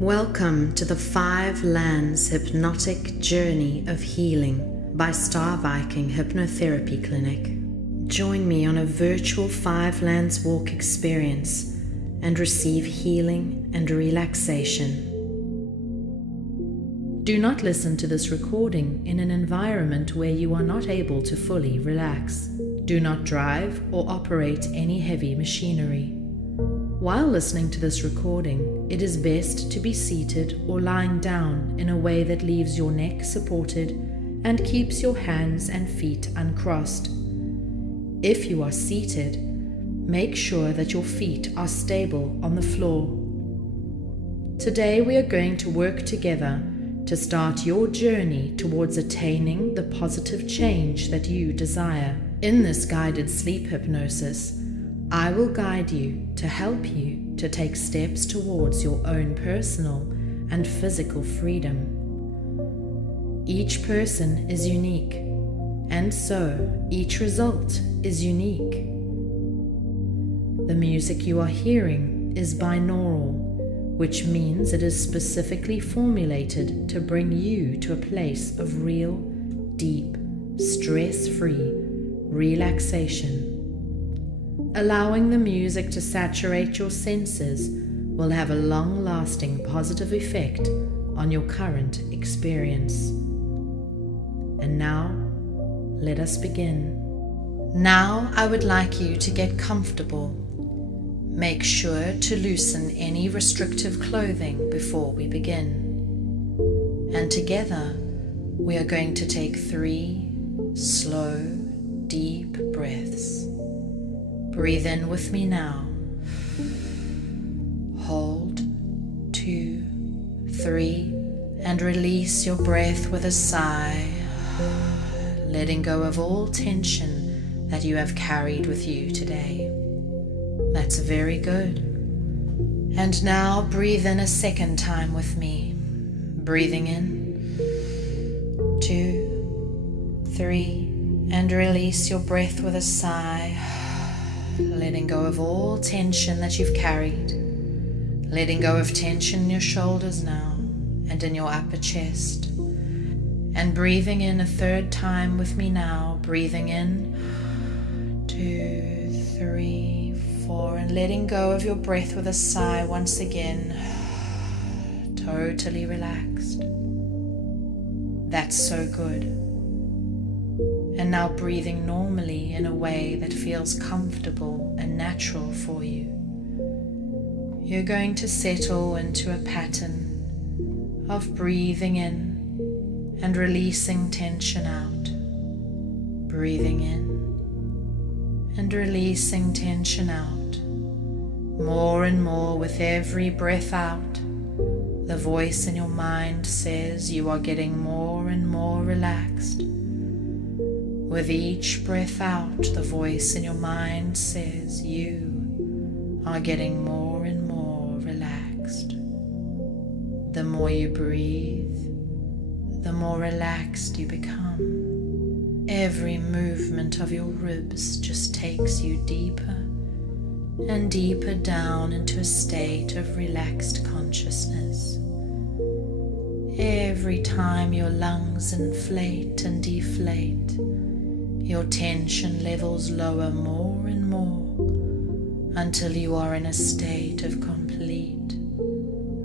Welcome to the 5 Lands Hypnotic Journey of Healing by Starviking Hypnotherapy Clinic. Join me on a virtual 5 Lands walk experience and receive healing and relaxation. Do not listen to this recording in an environment where you are not able to fully relax. Do not drive or operate any heavy machinery. While listening to this recording, it is best to be seated or lying down in a way that leaves your neck supported and keeps your hands and feet uncrossed. If you are seated, make sure that your feet are stable on the floor. Today we are going to work together to start your journey towards attaining the positive change that you desire. In this guided sleep hypnosis, I will guide you to help you to take steps towards your own personal and physical freedom. Each person is unique, and so each result is unique. The music you are hearing is binaural, which means it is specifically formulated to bring you to a place of real, deep, stress-free relaxation. Allowing the music to saturate your senses will have a long-lasting positive effect on your current experience. And now, let us begin. Now I would like you to get comfortable. Make sure to loosen any restrictive clothing before we begin. And together, we are going to take 3 slow, deep breaths. Breathe in with me now. Hold, 2, 3, and release your breath with a sigh, letting go of all tension that you have carried with you today. That's very good. And now breathe in a second time with me. Breathing in, 2, 3, and release your breath with a sigh, letting go of all tension that you've carried, letting go of tension in your shoulders now and in your upper chest, and breathing in a third time with me now. Breathing in, 2, 3, 4, and letting go of your breath with a sigh once again, totally relaxed. That's so good. And now breathing normally in a way that feels comfortable and natural for you. You're going to settle into a pattern of breathing in and releasing tension out. Breathing in and releasing tension out. More and more with every breath out, the voice in your mind says you are getting more and more relaxed. With each breath out, the voice in your mind says you are getting more and more relaxed. The more you breathe, the more relaxed you become. Every movement of your ribs just takes you deeper and deeper down into a state of relaxed consciousness. Every time your lungs inflate and deflate, your tension levels lower more and more until you are in a state of complete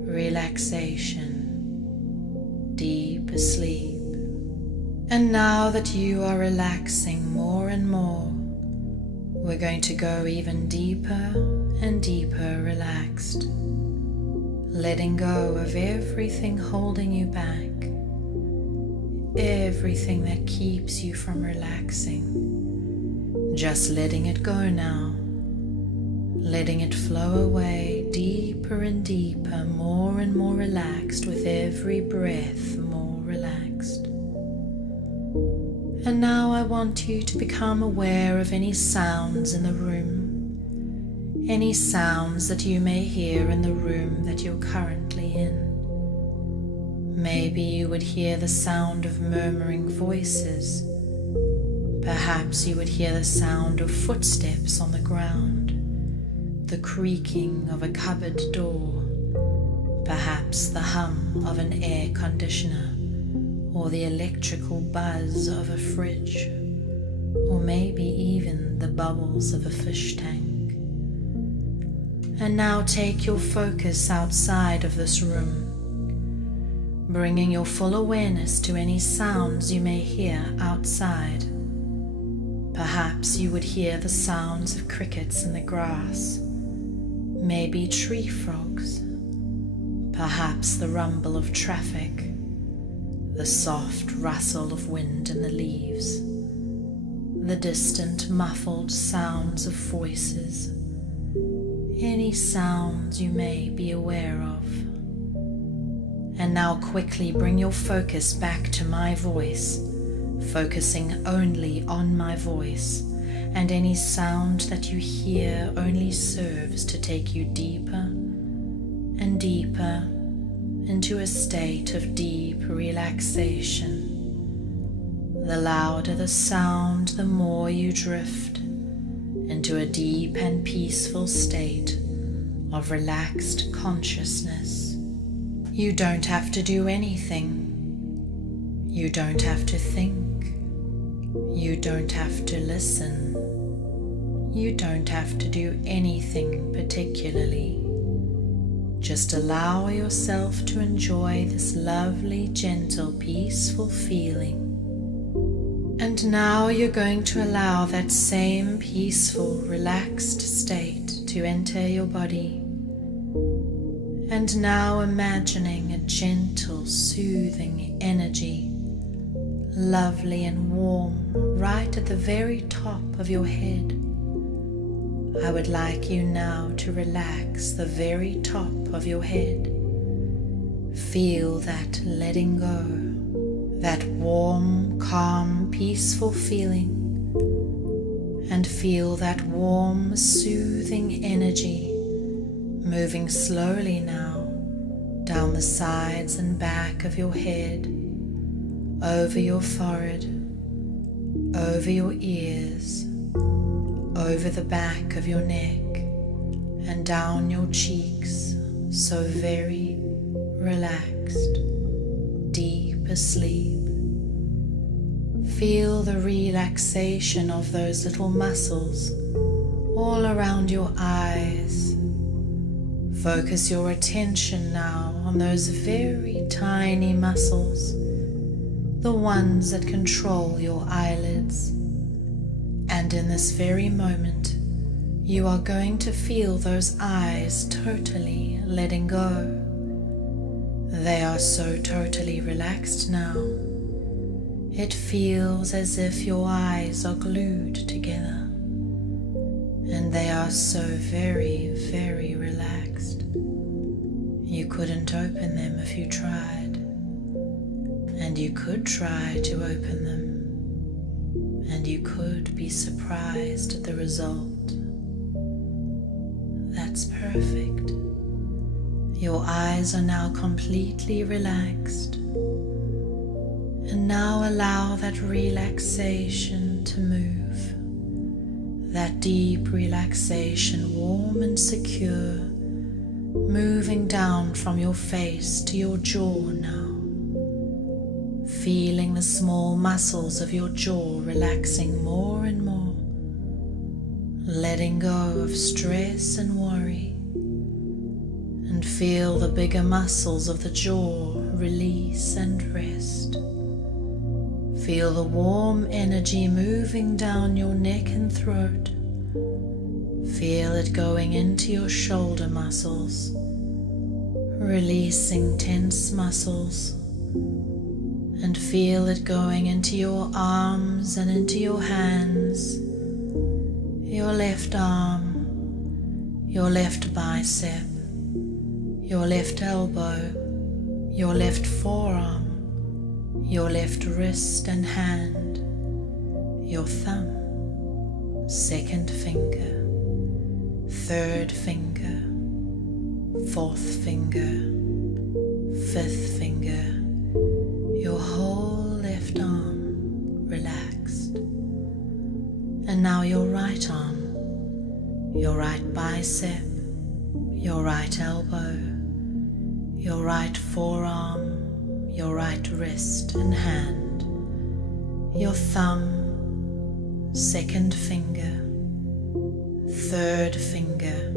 relaxation, deep asleep. And now that you are relaxing more and more, we're going to go even deeper and deeper relaxed, letting go of everything holding you back. Everything that keeps you from relaxing, just letting it go now, letting it flow away deeper and deeper, more and more relaxed with every breath, more relaxed. And now I want you to become aware of any sounds in the room, any sounds that you may hear in the room that you're currently in. Maybe you would hear the sound of murmuring voices. Perhaps you would hear the sound of footsteps on the ground, the creaking of a cupboard door, Perhaps the hum of an air conditioner, or the electrical buzz of a fridge, or maybe even the bubbles of a fish tank. And now take your focus outside of this room, bringing your full awareness to any sounds you may hear outside. Perhaps you would hear the sounds of crickets in the grass, maybe tree frogs, perhaps the rumble of traffic, the soft rustle of wind in the leaves, the distant muffled sounds of voices, any sounds you may be aware of. And now quickly bring your focus back to my voice, focusing only on my voice, and any sound that you hear only serves to take you deeper and deeper into a state of deep relaxation. The louder the sound, the more you drift into a deep and peaceful state of relaxed consciousness. You don't have to do anything. You don't have to think. You don't have to listen. You don't have to do anything particularly. Just allow yourself to enjoy this lovely, gentle, peaceful feeling. And now you're going to allow that same peaceful, relaxed state to enter your body. And now imagining a gentle, soothing energy, lovely and warm, right at the very top of your head. I would like you now to relax the very top of your head. Feel that letting go, that warm, calm, peaceful feeling, and feel that warm, soothing energy moving slowly now down the sides and back of your head, over your forehead, over your ears, over the back of your neck, and down your cheeks, so very relaxed, deep asleep. Feel the relaxation of those little muscles all around your eyes. Focus your attention now on those very tiny muscles, the ones that control your eyelids. And in this very moment, you are going to feel those eyes totally letting go. They are so totally relaxed now. It feels as if your eyes are glued together, and they are so very, very relaxed. You couldn't open them if you tried, and you could try to open them, and you could be surprised at the result. That's perfect. Your eyes are now completely relaxed. And now allow that relaxation to move. That deep relaxation, warm and secure, moving down from your face to your jaw now. Feeling the small muscles of your jaw relaxing more and more. Letting go of stress and worry. And feel the bigger muscles of the jaw release and rest. Feel the warm energy moving down your neck and throat. Feel it going into your shoulder muscles, releasing tense muscles, and feel it going into your arms and into your hands, your left arm, your left bicep, your left elbow, your left forearm, your left wrist and hand, your thumb, second finger, third finger, fourth finger, fifth finger, your whole left arm relaxed. And now your right arm, your right bicep, your right elbow, your right forearm, your right wrist and hand, your thumb, second finger, third finger,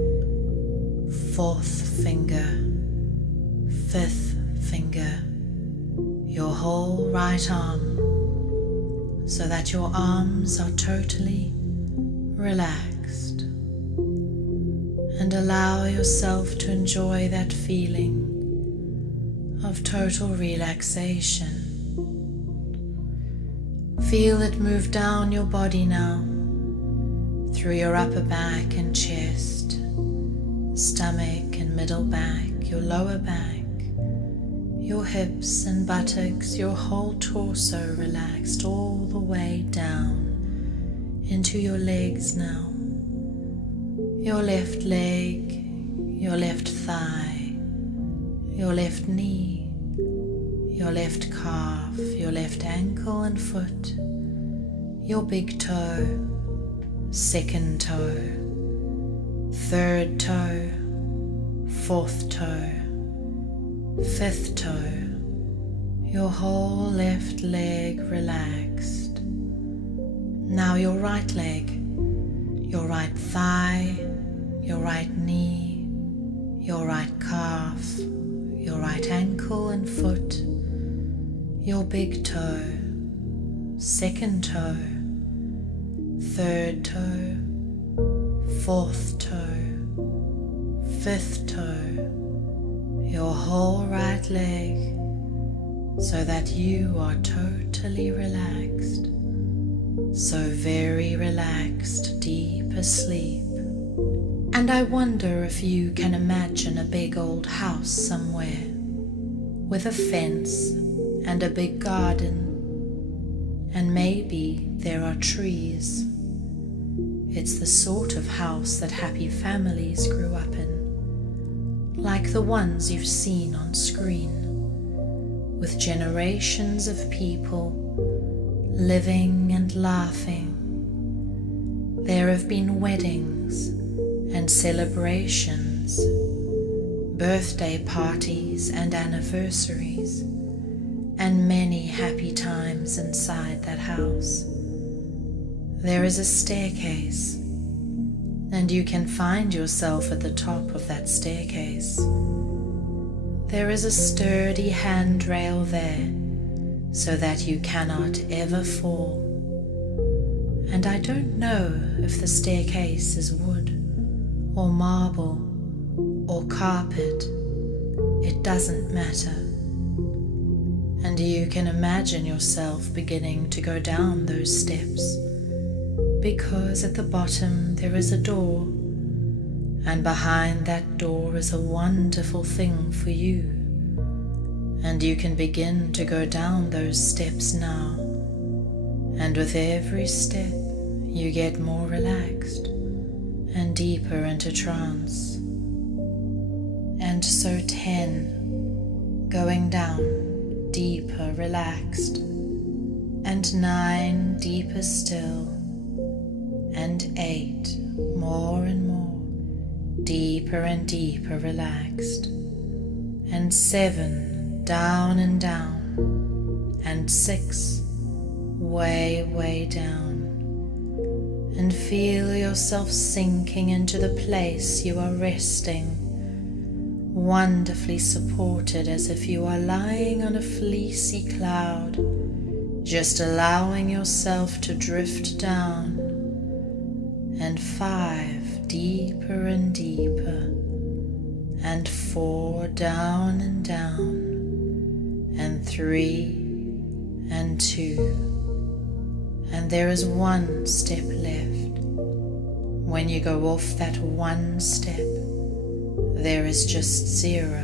fourth finger, fifth finger, your whole right arm, so that your arms are totally relaxed, and allow yourself to enjoy that feeling of total relaxation. Feel it move down your body now, through your upper back and chest, stomach and middle back, your lower back, your hips and buttocks, your whole torso relaxed all the way down into your legs now. Your left leg, your left thigh, your left knee, your left calf, your left ankle and foot, your big toe, second toe, third toe, fourth toe, fifth toe, your whole left leg relaxed. Now your right leg, your right thigh, your right knee, your right calf, your right ankle and foot, your big toe, second toe, third toe, fourth toe, fifth toe, your whole right leg, so that you are totally relaxed, so very relaxed, deep asleep. And I wonder if you can imagine a big old house somewhere, with a fence and a big garden, and maybe there are trees. It's the sort of house that happy families grew up in, like the ones you've seen on screen, with generations of people living and laughing. There have been weddings and celebrations, birthday parties and anniversaries, and many happy times inside that house. There is a staircase, and you can find yourself at the top of that staircase. There is a sturdy handrail there, so that you cannot ever fall. And I don't know if the staircase is wood, or marble, or carpet. It doesn't matter. And you can imagine yourself beginning to go down those steps, because at the bottom there is a door, and behind that door is a wonderful thing for you. And you can begin to go down those steps now, and with every step you get more relaxed and deeper into trance. And so 10, going down, deeper relaxed, and 9, deeper still, and 8, more and more, deeper and deeper relaxed, and 7, down and down, and 6, way, way down. And feel yourself sinking into the place you are resting, wonderfully supported as if you are lying on a fleecy cloud, just allowing yourself to drift down. And 5, deeper and deeper, and 4, down and down, and 3, and 2. And there is 1 step left. When you go off that 1 step, there is just 0.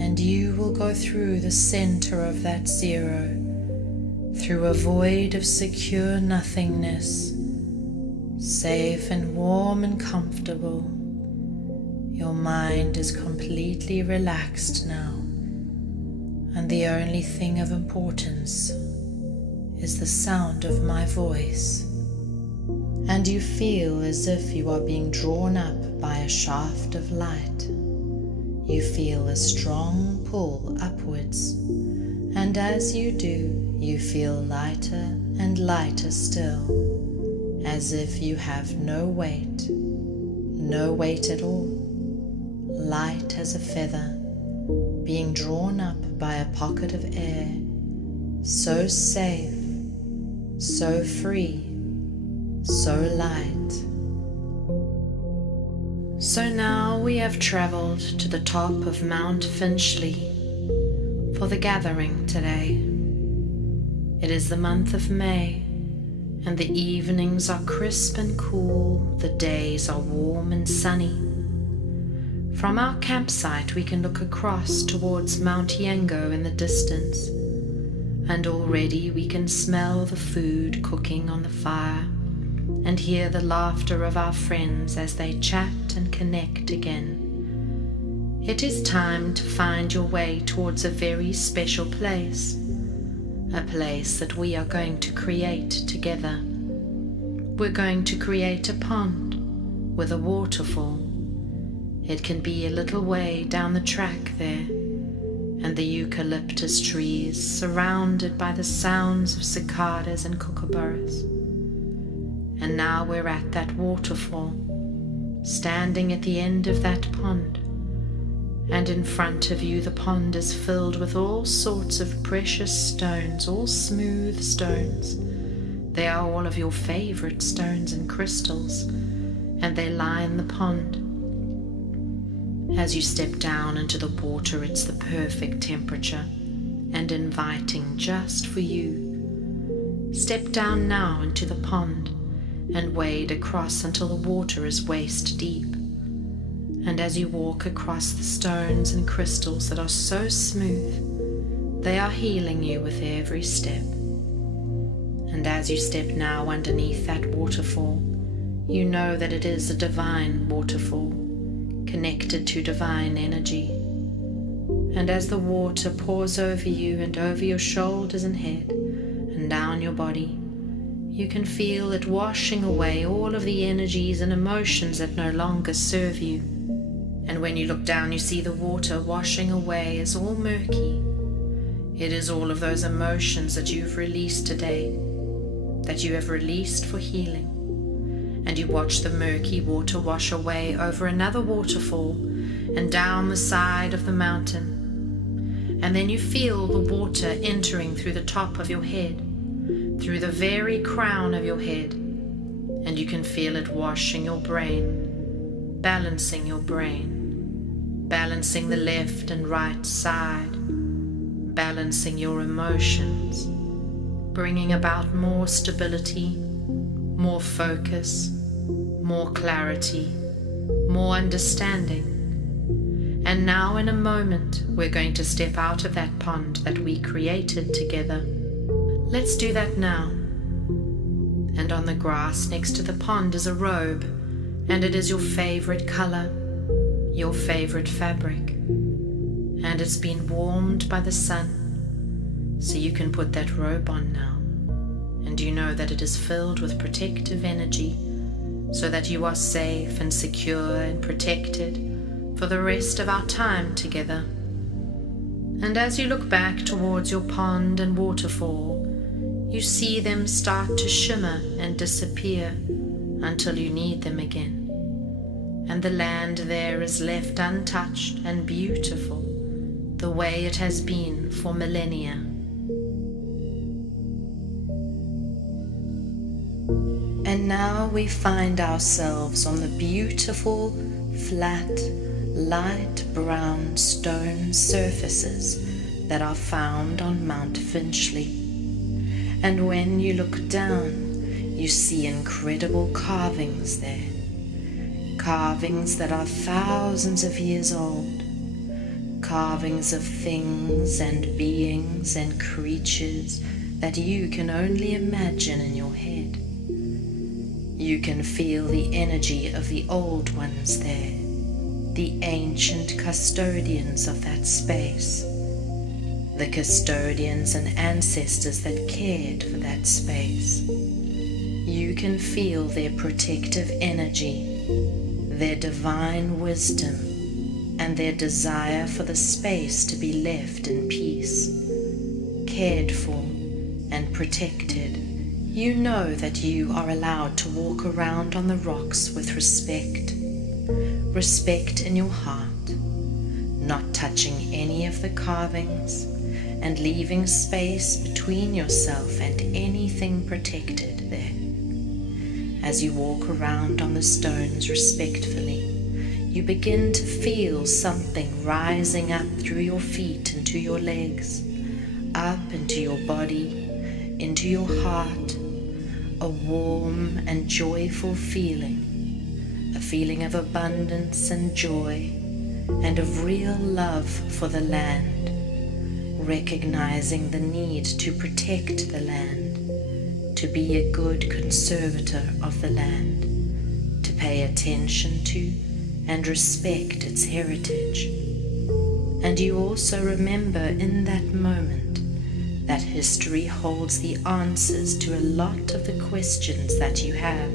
And you will go through the center of that 0, through a void of secure nothingness, safe and warm and comfortable. Your mind is completely relaxed now, and the only thing of importance is the sound of my voice, and you feel as if you are being drawn up by a shaft of light. you feel a strong pull upwards, and as you do, you feel lighter and lighter still, as if you have no weight at all, light as a feather, being drawn up by a pocket of air, so safe, so free, so light. So now we have travelled to the top of Mount Finchley for the gathering today. It is the month of May, and the evenings are crisp and cool, the days are warm and sunny. From our campsite we can look across towards Mount Yango in the distance, and already we can smell the food cooking on the fire and hear the laughter of our friends as they chat and connect again. It is time to find your way towards a very special place, a place that we are going to create together. We're going to create a pond with a waterfall. It can be a little way down the track there, and the eucalyptus trees surrounded by the sounds of cicadas and kookaburras. And now we're at that waterfall, standing at the end of that pond, and in front of you the pond is filled with all sorts of precious stones, all smooth stones. They are all of your favorite stones and crystals, and they line the pond. As you step down into the water, it's the perfect temperature and inviting just for you. Step down now into the pond and wade across until the water is waist deep. And as you walk across the stones and crystals that are so smooth, they are healing you with every step. And as you step now underneath that waterfall, you know that it is a divine waterfall, connected to divine energy. And as the water pours over you and over your shoulders and head and down your body, you can feel it washing away all of the energies and emotions that no longer serve you. And when you look down, you see the water washing away as all murky. It is all of those emotions that you've released today, that you have released for healing. And you watch the murky water wash away over another waterfall and down the side of the mountain. And then you feel the water entering through the top of your head, through the very crown of your head, and you can feel it washing your brain, balancing your brain, balancing the left and right side, balancing your emotions, bringing about more stability, more focus, more clarity, more understanding. And now in a moment, we're going to step out of that pond that we created together. Let's do that now. And on the grass next to the pond is a robe, and it is your favorite color, your favorite fabric, and it's been warmed by the sun, so you can put that robe on now. And you know that it is filled with protective energy, so that you are safe and secure and protected for the rest of our time together. And as you look back towards your pond and waterfall, you see them start to shimmer and disappear until you need them again. And the land there is left untouched and beautiful, the way it has been for millennia. And now we find ourselves on the beautiful, flat, light brown stone surfaces that are found on Mount Finchley. And when you look down, you see incredible carvings there. Carvings that are thousands of years old. Carvings of things and beings and creatures that you can only imagine in your head. You can feel the energy of the old ones there, the ancient custodians of that space. The custodians and ancestors that cared for that space. You can feel their protective energy, their divine wisdom, and their desire for the space to be left in peace, cared for and protected, you know that you are allowed to walk around on the rocks with respect in your heart, not touching any of the carvings and leaving space between yourself and anything protected there. As you walk around on the stones respectfully, you begin to feel something rising up through your feet into your legs, up into your body, into your heart, a warm and joyful feeling, a feeling of abundance and joy and of real love for the land, recognizing the need to protect the land, to be a good conservator of the land, to pay attention to and respect its heritage. And you also remember in that moment that history holds the answers to a lot of the questions that you have.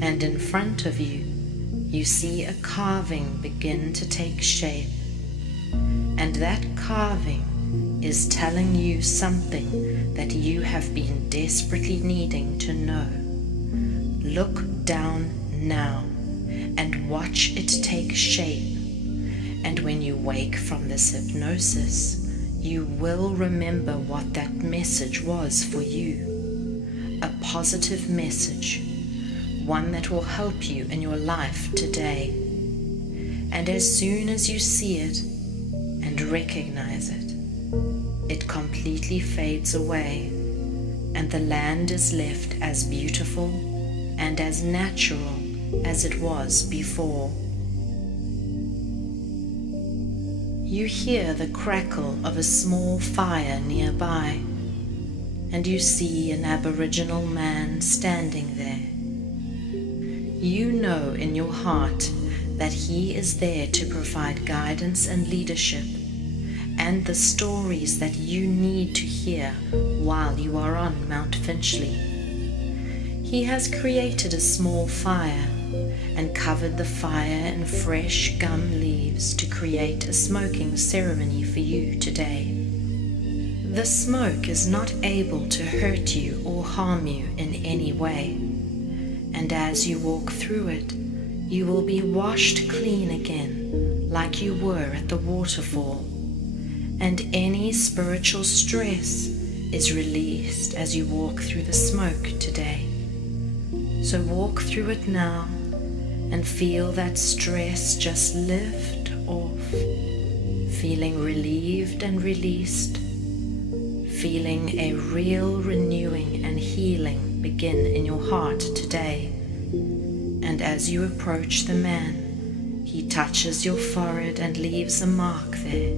And in front of you, you see a carving begin to take shape. And that carving is telling you something that you have been desperately needing to know. Look down now and watch it take shape. And when you wake from this hypnosis, you will remember what that message was for you. A positive message, one that will help you in your life today. And as soon as you see it and recognize it, it completely fades away, and the land is left as beautiful and as natural as it was before. You hear the crackle of a small fire nearby, and you see an Aboriginal man standing there. You know in your heart that he is there to provide guidance and leadership, and the stories that you need to hear while you are on Mount Finchley. He has created a small fire and covered the fire in fresh gum leaves to create a smoking ceremony for you today. The smoke is not able to hurt you or harm you in any way, and as you walk through it, you will be washed clean again like you were at the waterfall, and any spiritual stress is released as you walk through the smoke today. So walk through it now and feel that stress just lift off, feeling relieved and released, feeling a real renewing and healing begin in your heart today. And as you approach the man, he touches your forehead and leaves a mark there,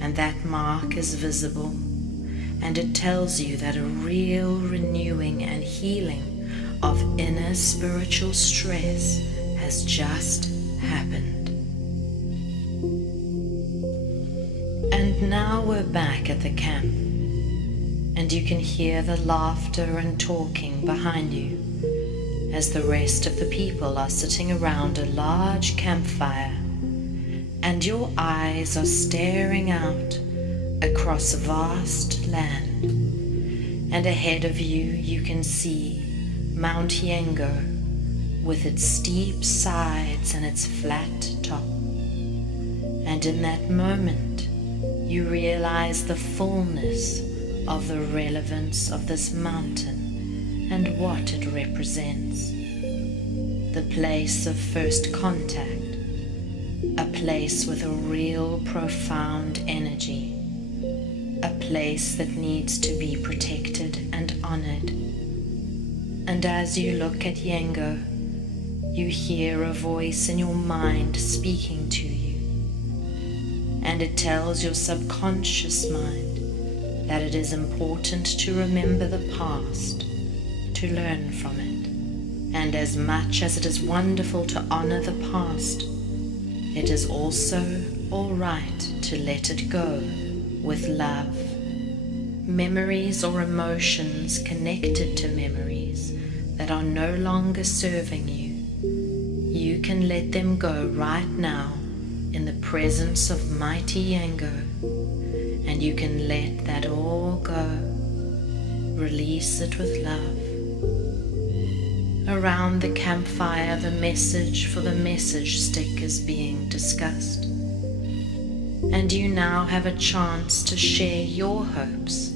and that mark is visible, and it tells you that a real renewing and healing of inner spiritual stress has just happened. And now we're back at the camp, and you can hear the laughter and talking behind you as the rest of the people are sitting around a large campfire, and your eyes are staring out across a vast land, and ahead of you you can see Mount Yengo with its steep sides and its flat top. And in that moment, you realize the fullness of the relevance of this mountain and what it represents. The place of first contact, a place with a real profound energy, a place that needs to be protected and honored. And as you look at Yengo, you hear a voice in your mind speaking to you, and it tells your subconscious mind that it is important to remember the past, to learn from it, and as much as it is wonderful to honor the past, it is also all right to let it go with love. Memories or emotions connected to memories that are no longer serving you, you can let them go right now in the presence of mighty Yango, and you can let that all go. Release it with love. Around the campfire, the message for the message stick is being discussed, and you now have a chance to share your hopes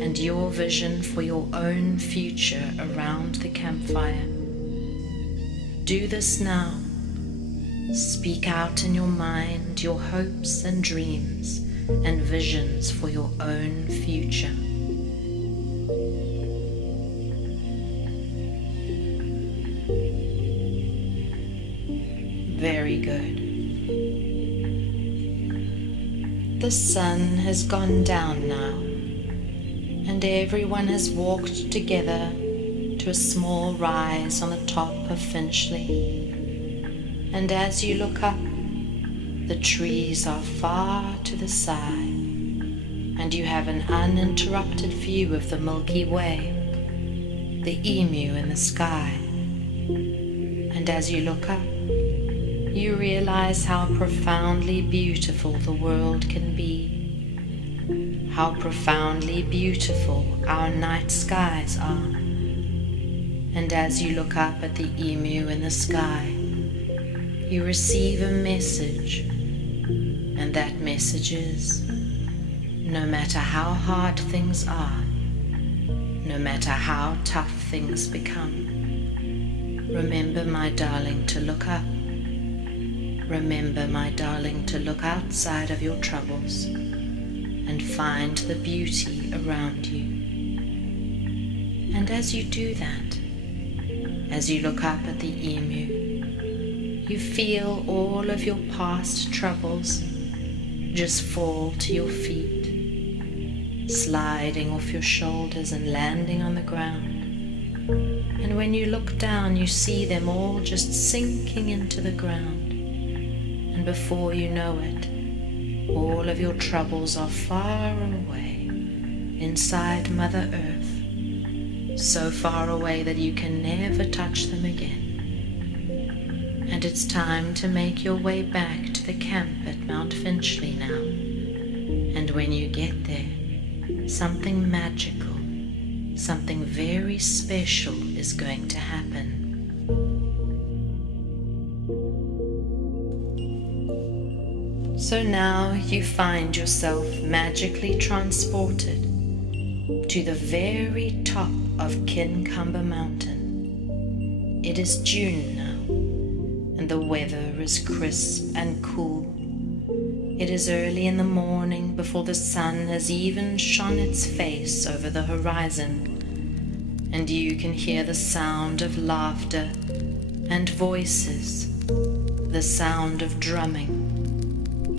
and your vision for your own future around the campfire. Do this now. Speak out in your mind your hopes and dreams and visions for your own future. Very good. The sun has gone down now, and everyone has walked together to a small rise on the top of Finchley. And as you look up, the trees are far to the side, and you have an uninterrupted view of the Milky Way, the emu in the sky. And as you look up, you realize how profoundly beautiful the world can be, how profoundly beautiful our night skies are. And as you look up at the emu in the sky, you receive a message, and that message is, no matter how hard things are, no matter how tough things become, remember, my darling, to look up. Remember, my darling, to look outside of your troubles and find the beauty around you. And as you do that, as you look up at the emu, you feel all of your past troubles just fall to your feet, sliding off your shoulders and landing on the ground. And when you look down, you see them all just sinking into the ground. And before you know it, all of your troubles are far away inside Mother Earth, so far away that you can never touch them again. And it's time to make your way back to the camp at Mount Finchley now. And when you get there, something magical, something very special is going to happen. So now you find yourself magically transported to the very top of Kincumber Mountain. It is June now, and the weather is crisp and cool. It is early in the morning, before the sun has even shone its face over the horizon, and you can hear the sound of laughter and voices, the sound of drumming,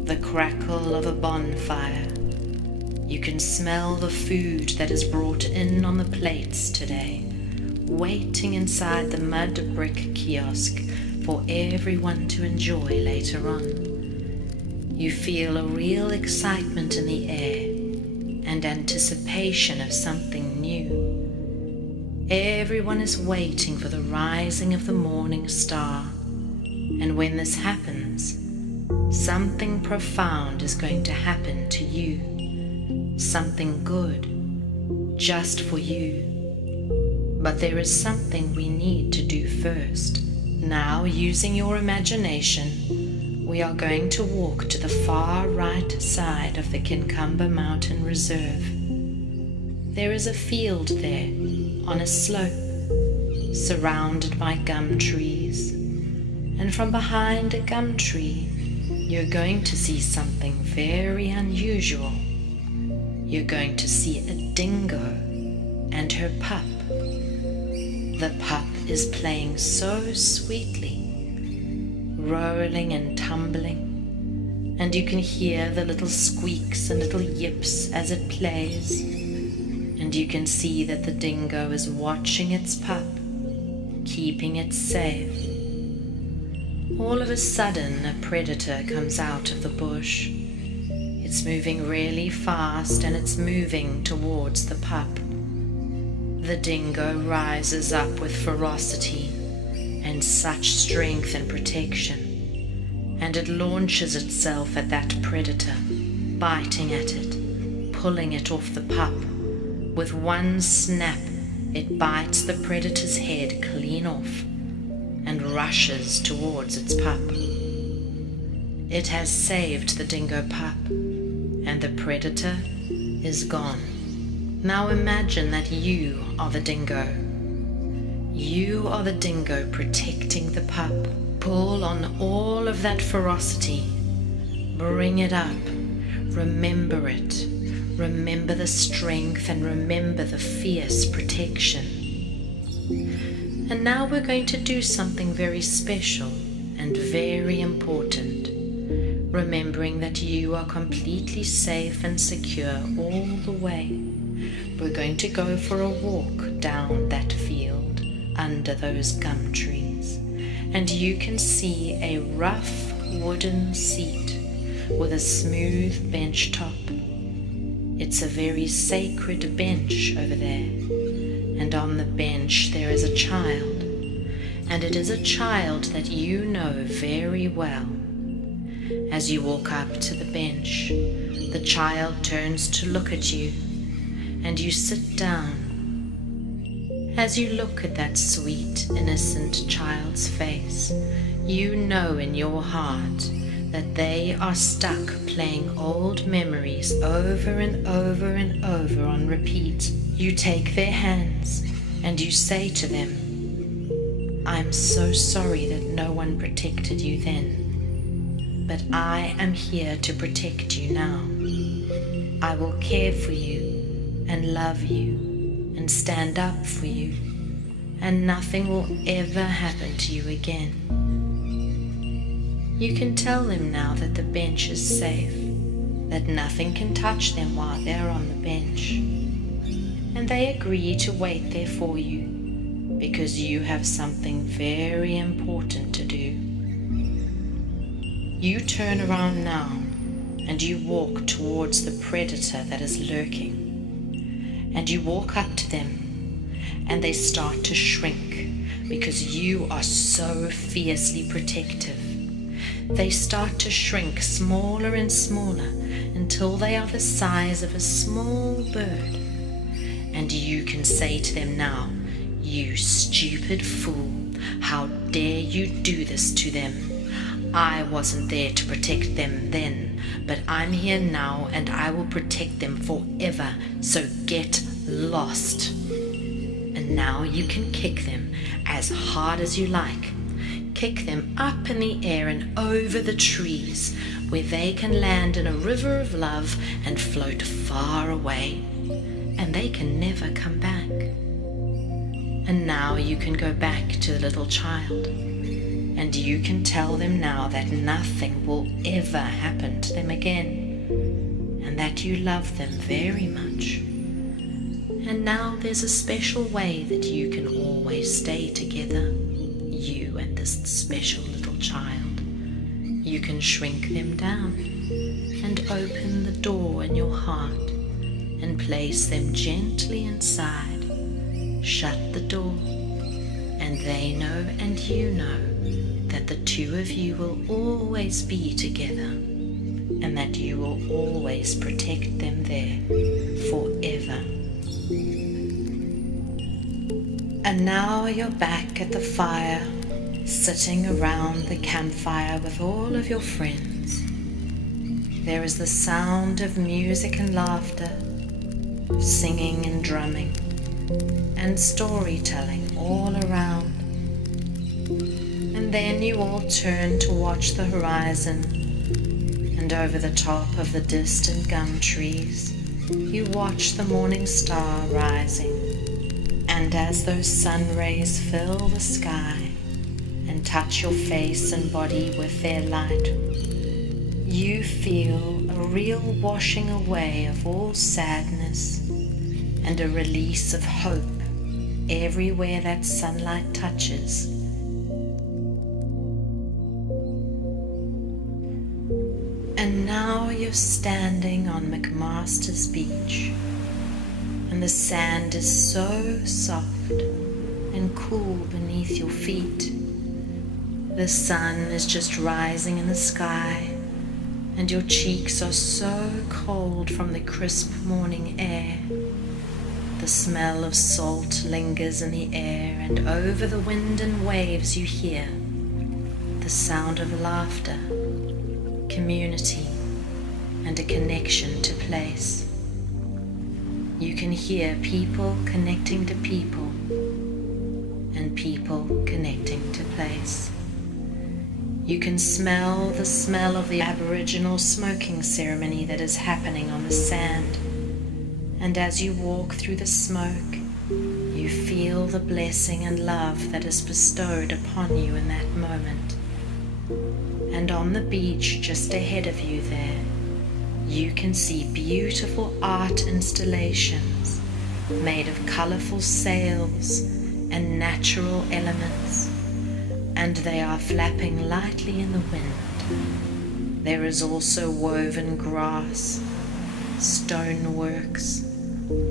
the crackle of a bonfire. You can smell the food that is brought in on the plates today, waiting inside the mud brick kiosk for everyone to enjoy later on. You feel a real excitement in the air and anticipation of something new. Everyone is waiting for the rising of the morning star, and when this happens, something profound is going to happen to you, something good, just for you. But there is something we need to do first. Now, using your imagination, we are going to walk to the far right side of the Kincumber Mountain Reserve. There is a field there, on a slope, surrounded by gum trees, and from behind a gum tree, you're going to see something very unusual. You're going to see a dingo and her pup. The pup is playing so sweetly, rolling and tumbling, and you can hear the little squeaks and little yips as it plays, and you can see that the dingo is watching its pup, keeping it safe. All of a sudden, a predator comes out of the bush. It's moving really fast, and it's moving towards the pup. The dingo rises up with ferocity and such strength and protection, and it launches itself at that predator, biting at it, pulling it off the pup. With one snap, it bites the predator's head clean off and rushes towards its pup. It has saved the dingo pup, and the predator is gone. Now imagine that you are the dingo. You are the dingo protecting the pup. Pull on all of that ferocity. Bring it up. Remember it. Remember the strength and remember the fierce protection. And now we're going to do something very special and very important. Remembering that you are completely safe and secure all the way. We're going to go for a walk down that field under those gum trees, and you can see a rough wooden seat with a smooth bench top. It's a very sacred bench over there, and on the bench there is a child, and it is a child that you know very well. As you walk up to the bench, the child turns to look at you, and you sit down. As you look at that sweet, innocent child's face, you know in your heart that they are stuck playing old memories over and over and over on repeat. You take their hands and you say to them, "I'm so sorry that no one protected you then. But I am here to protect you now. I will care for you and love you and stand up for you, and nothing will ever happen to you again." You can tell them now that the bench is safe, that nothing can touch them while they're on the bench. And they agree to wait there for you, because you have something very important to do. You turn around now and you walk towards the predator that is lurking. And you walk up to them and they start to shrink because you are so fiercely protective. They start to shrink smaller and smaller until they are the size of a small bird. And you can say to them now, "You stupid fool, how dare you do this to them? I wasn't there to protect them then, but I'm here now and I will protect them forever, so get lost." And now you can kick them as hard as you like. Kick them up in the air and over the trees, where they can land in a river of love and float far away, and they can never come back. And now you can go back to the little child, and you can tell them now that nothing will ever happen to them again, and that you love them very much. And now there's a special way that you can always stay together, you and this special little child. You can shrink them down and open the door in your heart and place them gently inside. Shut the door, and they know and you know that the two of you will always be together, and that you will always protect them there forever. And now you're back at the fire, sitting around the campfire with all of your friends. There is the sound of music and laughter, singing and drumming, and storytelling all around. And then you all turn to watch the horizon, and over the top of the distant gum trees, you watch the morning star rising. And as those sun rays fill the sky and touch your face and body with their light, you feel a real washing away of all sadness and a release of hope everywhere that sunlight touches. And now you're standing on Macmasters beach, and the sand is so soft and cool beneath your feet. The sun is just rising in the sky, and your cheeks are so cold from the crisp morning air. The smell of salt lingers in the air, and over the wind and waves you hear the sound of laughter, community, and a connection to place. You can hear people connecting to people, and people connecting to place. You can smell the smell of the Aboriginal smoking ceremony that is happening on the sand. And as you walk through the smoke, you feel the blessing and love that is bestowed upon you in that moment. And on the beach just ahead of you there, you can see beautiful art installations made of colourful sails and natural elements, and they are flapping lightly in the wind. There is also woven grass, stoneworks,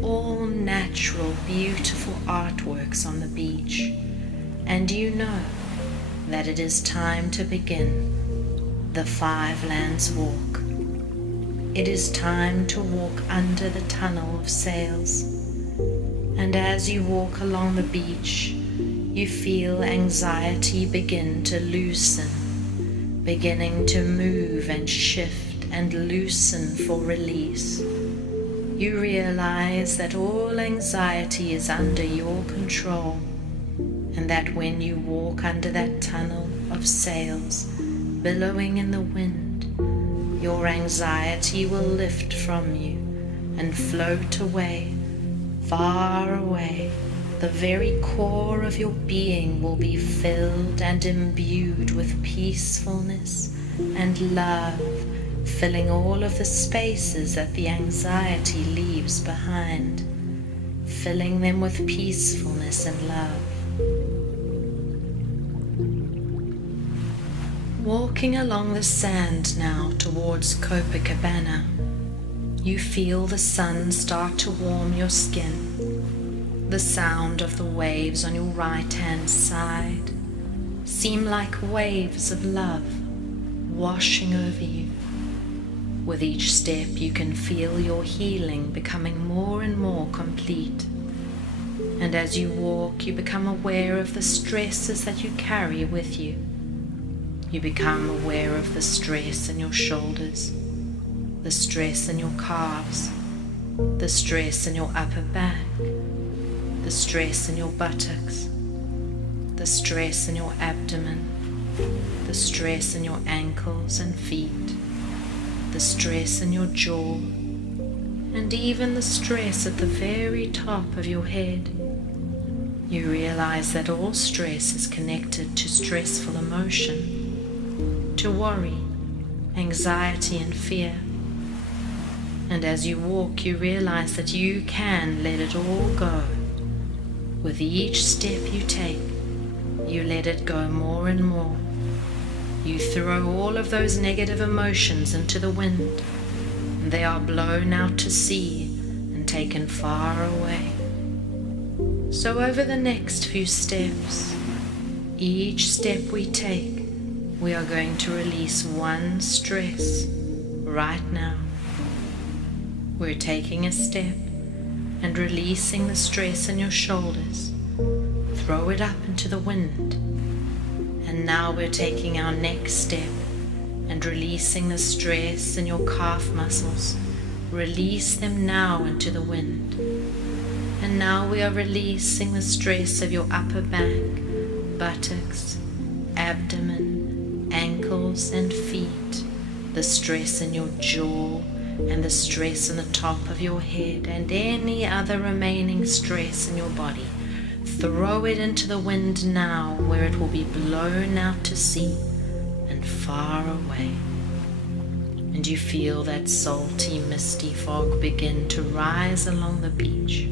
all natural, beautiful artworks on the beach, and you know that it is time to begin the Five Lands Walk. It is time to walk under the tunnel of sails, and as you walk along the beach, you feel anxiety begin to loosen, beginning to move and shift and loosen for release. You realize that all anxiety is under your control, and that when you walk under that tunnel of sails, billowing in the wind, your anxiety will lift from you and float away, far away. The very core of your being will be filled and imbued with peacefulness and love, filling all of the spaces that the anxiety leaves behind, filling them with peacefulness and love. Walking along the sand now towards Copacabana, you feel the sun start to warm your skin. The sound of the waves on your right-hand side seem like waves of love washing over you. With each step you can feel your healing becoming more and more complete. And as you walk, you become aware of the stresses that you carry with you. You become aware of the stress in your shoulders, the stress in your calves, the stress in your upper back, the stress in your buttocks, the stress in your abdomen, the stress in your ankles and feet, the stress in your jaw, and even the stress at the very top of your head. You realize that all stress is connected to stressful emotion, to worry, anxiety and fear. And as you walk, you realize that you can let it all go. With each step you take, you let it go more and more. You throw all of those negative emotions into the wind, and they are blown out to sea and taken far away. So over the next few steps, each step we take, we are going to release one stress right now. We're taking a step and releasing the stress in your shoulders. Throw it up into the wind. And now we're taking our next step and releasing the stress in your calf muscles. Release them now into the wind. And now we are releasing the stress of your upper back, buttocks, abdomen, ankles and feet, the stress in your jaw and the stress in the top of your head and any other remaining stress in your body. Throw it into the wind now, where it will be blown out to sea and far away. And you feel that salty, misty fog begin to rise along the beach.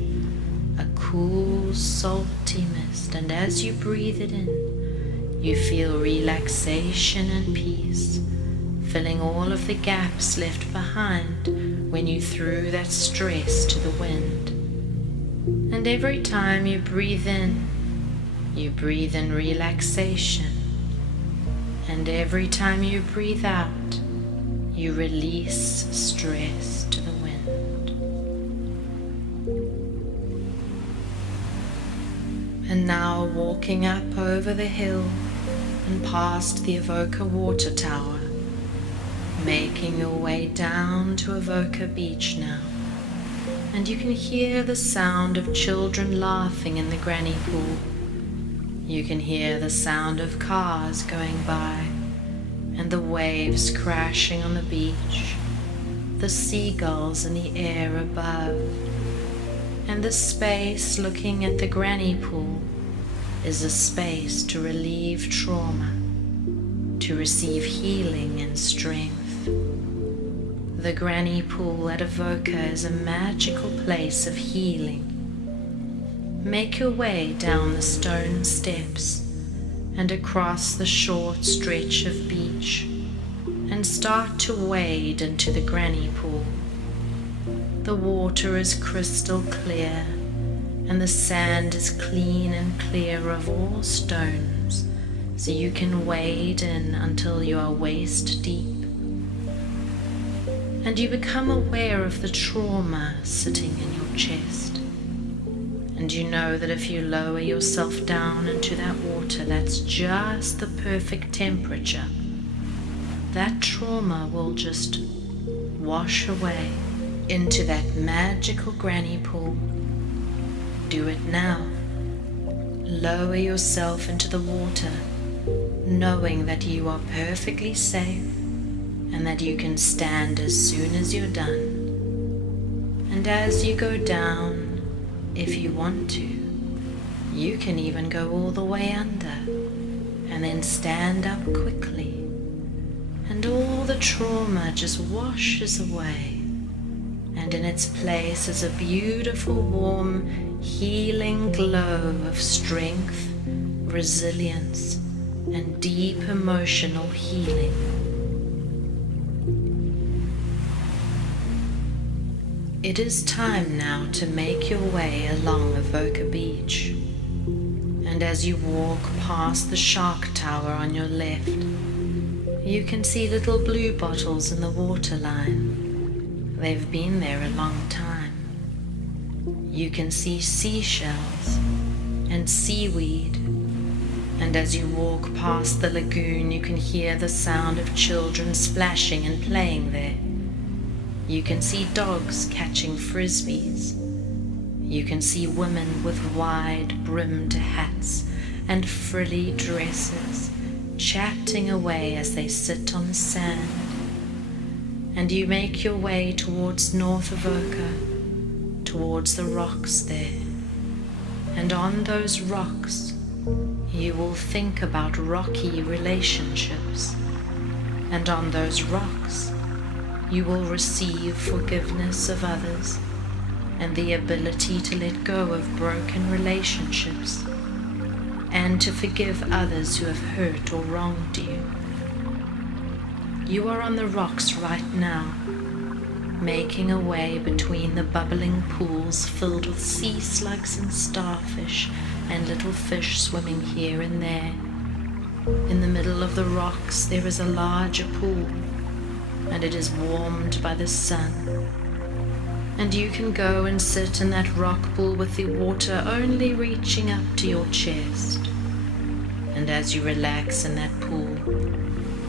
A cool, salty mist, and as you breathe it in, you feel relaxation and peace, filling all of the gaps left behind when you threw that stress to the wind. And every time you breathe in relaxation, And every time you breathe out, you release stress to the wind. And now walking up over the hill and past the Avoca water tower, making your way down to Avoca Beach now. And you can hear the sound of children laughing in the granny pool. You can hear the sound of cars going by and the waves crashing on the beach, the seagulls in the air above. And the space looking at the granny pool is a space to relieve trauma, to receive healing and strength. The granny pool at Avoca is a magical place of healing. Make your way down the stone steps and across the short stretch of beach and start to wade into the granny pool. The water is crystal clear and the sand is clean and clear of all stones, so you can wade in until you are waist deep. And you become aware of the trauma sitting in your chest. And you know that if you lower yourself down into that water, that's just the perfect temperature. That trauma will just wash away into that magical granny pool. Do it now. Lower yourself into the water, knowing that you are perfectly safe and that you can stand as soon as you're done. And as you go down, if you want to, you can even go all the way under and then stand up quickly, and all the trauma just washes away, and in its place is a beautiful, warm, healing glow of strength, resilience, and deep emotional healing. It is time now to make your way along Avoca Beach, and as you walk past the shark tower on your left, you can see little blue bottles in the waterline. They've been there a long time. You can see seashells and seaweed, and as you walk past the lagoon, you can hear the sound of children splashing and playing there. You can see dogs catching frisbees. You can see women with wide-brimmed hats and frilly dresses chatting away as they sit on the sand. And you make your way towards North Avoca, towards the rocks there. And on those rocks, you will think about rocky relationships. And on those rocks, you will receive forgiveness of others and the ability to let go of broken relationships and to forgive others who have hurt or wronged you. You are on the rocks right now, making a way between the bubbling pools filled with sea slugs and starfish and little fish swimming here and there. In the middle of the rocks there is a larger pool, and it is warmed by the sun. And you can go and sit in that rock pool with the water only reaching up to your chest. And as you relax in that pool,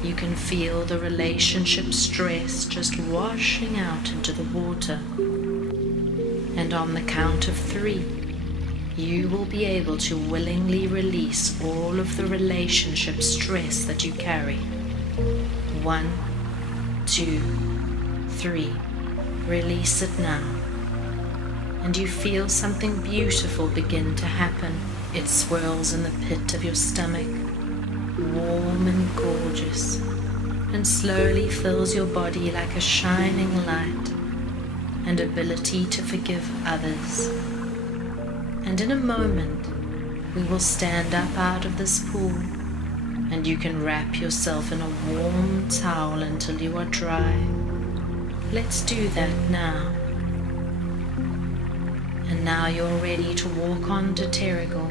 you can feel the relationship stress just washing out into the water. And on the count of 3, you will be able to willingly release all of the relationship stress that you carry. 1, 2, 3. Release it now. And you feel something beautiful begin to happen. It swirls in the pit of your stomach, warm and gorgeous, and slowly fills your body like a shining light and ability to forgive others. And in a moment, we will stand up out of this pool, and you can wrap yourself in a warm towel until you are dry. Let's do that now. And now you're ready to walk on to Terrigal.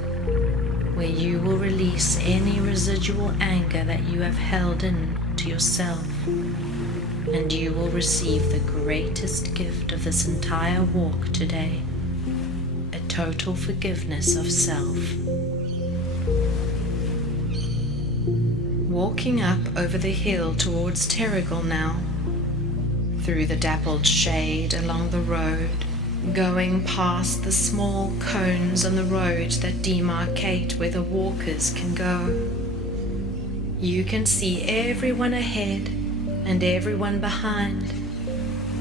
where you will release any residual anger that you have held in to yourself, and you will receive the greatest gift of this entire walk today, a total forgiveness of self. Walking up over the hill towards Terrigal now, through the dappled shade along the road, going past the small cones on the road that demarcate where the walkers can go. You can see everyone ahead and everyone behind,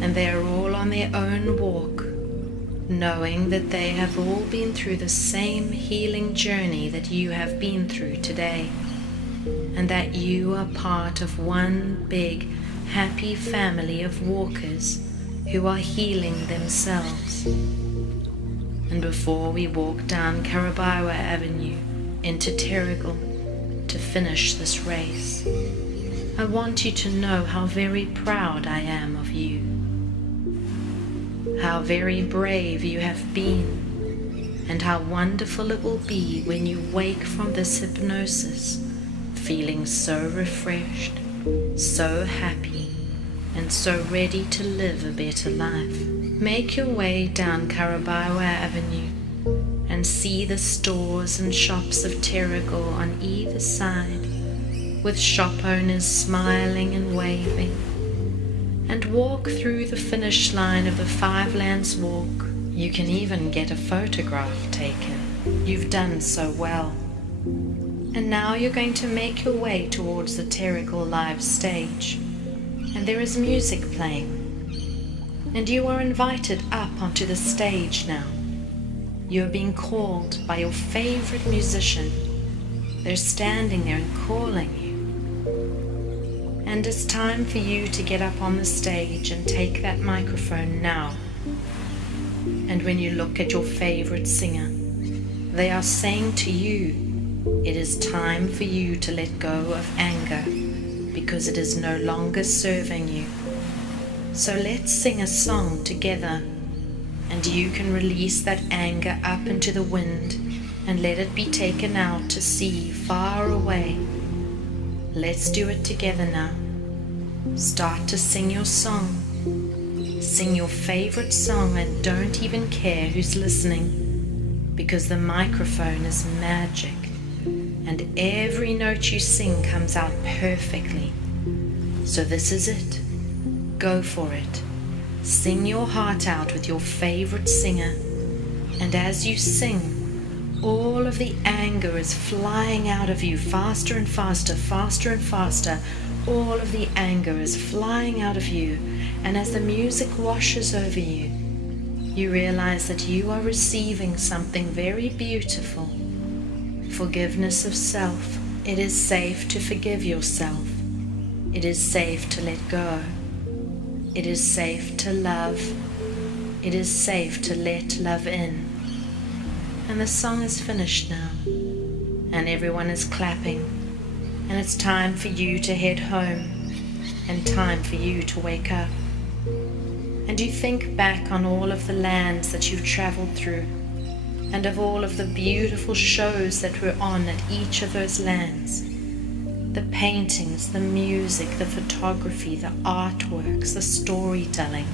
and they are all on their own walk, knowing that they have all been through the same healing journey that you have been through today, and that you are part of one big, happy family of walkers who are healing themselves. And before we walk down Carabawa Avenue into Terrigal to finish this race, I want you to know how very proud I am of you, how very brave you have been, and how wonderful it will be when you wake from this hypnosis feeling so refreshed, so happy, and so ready to live a better life. Make your way down Carabawa Avenue and see the stores and shops of Terrigal on either side, with shop owners smiling and waving, and walk through the finish line of the Five Lands Walk. You can even get a photograph taken. You've done so well. And now you're going to make your way towards the Terrigal live stage, and there is music playing, and you are invited up onto the stage now. You are being called by your favorite musician. They're standing there and calling you. And it's time for you to get up on the stage and take that microphone now. And when you look at your favorite singer, they are saying to you, it is time for you to let go of anger, because it is no longer serving you. So let's sing a song together, and you can release that anger up into the wind and let it be taken out to sea far away. Let's do it together now. Start to sing your song. Sing your favorite song and don't even care who's listening, because the microphone is magic, and every note you sing comes out perfectly. So this is it. Go for it. Sing your heart out with your favorite singer, and as you sing, all of the anger is flying out of you faster and faster, faster and faster. All of the anger is flying out of you, and as the music washes over you, you realize that you are receiving something very beautiful. Forgiveness of self. It is safe to forgive yourself. It is safe to let go. It is safe to love. It is safe to let love in. And the song is finished now, and everyone is clapping, and it's time for you to head home, and time for you to wake up. And you think back on all of the lands that you've traveled through, and of all of the beautiful shows that were on at each of those lands. The paintings, the music, the photography, the artworks, the storytelling.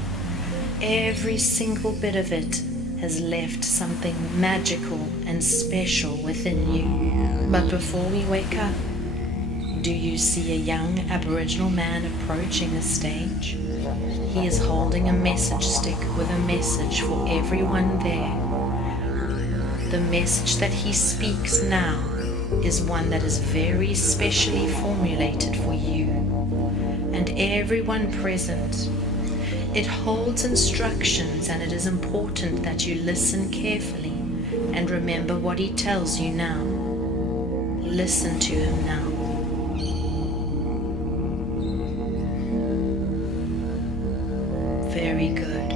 Every single bit of it has left something magical and special within you. But before we wake up, do you see a young Aboriginal man approaching the stage? He is holding a message stick with a message for everyone there. The message that he speaks now is one that is very specially formulated for you and everyone present. It holds instructions, and it is important that you listen carefully and remember what he tells you now. Listen to him now. Very good.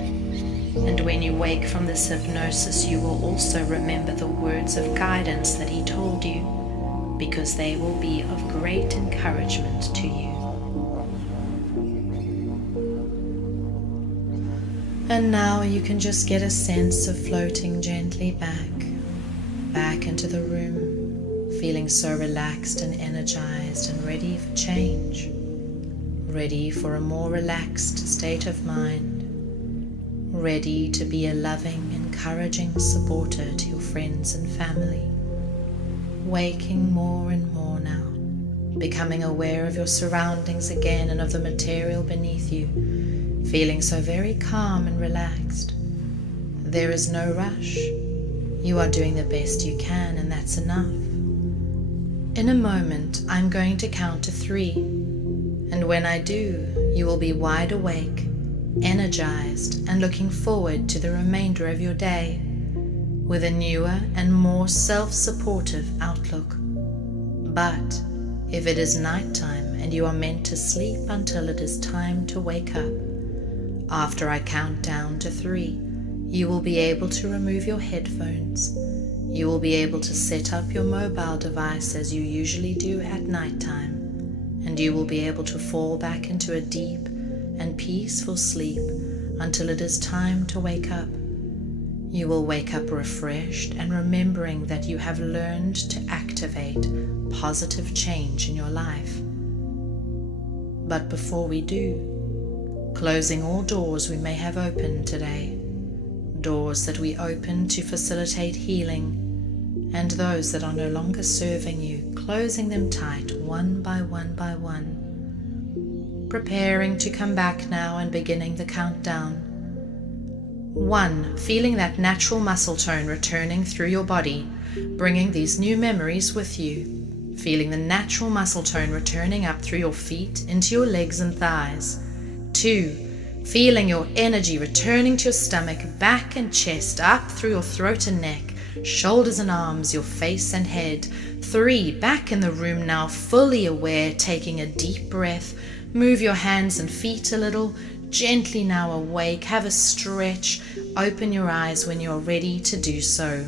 And when you wake from this hypnosis, you will also remember the words of guidance that he told you, because they will be of great encouragement to you. And now you can just get a sense of floating gently back into the room, feeling so relaxed and energized and ready for change, ready for a more relaxed state of mind, ready to be a loving, encouraging supporter to your friends and family, waking more and more now, becoming aware of your surroundings again and of the material beneath you, feeling so very calm and relaxed. There is no rush. You are doing the best you can, and that's enough. In a moment, I'm going to count to 3, and when I do, you will be wide awake, energized, and looking forward to the remainder of your day with a newer and more self-supportive outlook. But if it is nighttime and you are meant to sleep until it is time to wake up, after I count down to 3, you will be able to remove your headphones. You will be able to set up your mobile device as you usually do at nighttime, and you will be able to fall back into a deep and peaceful sleep until it is time to wake up. You will wake up refreshed and remembering that you have learned to activate positive change in your life. But before we do, closing all doors we may have opened today, doors that we open to facilitate healing, and those that are no longer serving you, closing them tight one by one, preparing to come back now and beginning the countdown. 1, feeling that natural muscle tone returning through your body, bringing these new memories with you, feeling the natural muscle tone returning up through your feet into your legs and thighs. 2, feeling your energy returning to your stomach, back and chest, up through your throat and neck, shoulders and arms, your face and head. 3, back in the room now, fully aware, taking a deep breath. Move your hands and feet a little, gently now awake, have a stretch, open your eyes when you're ready to do so.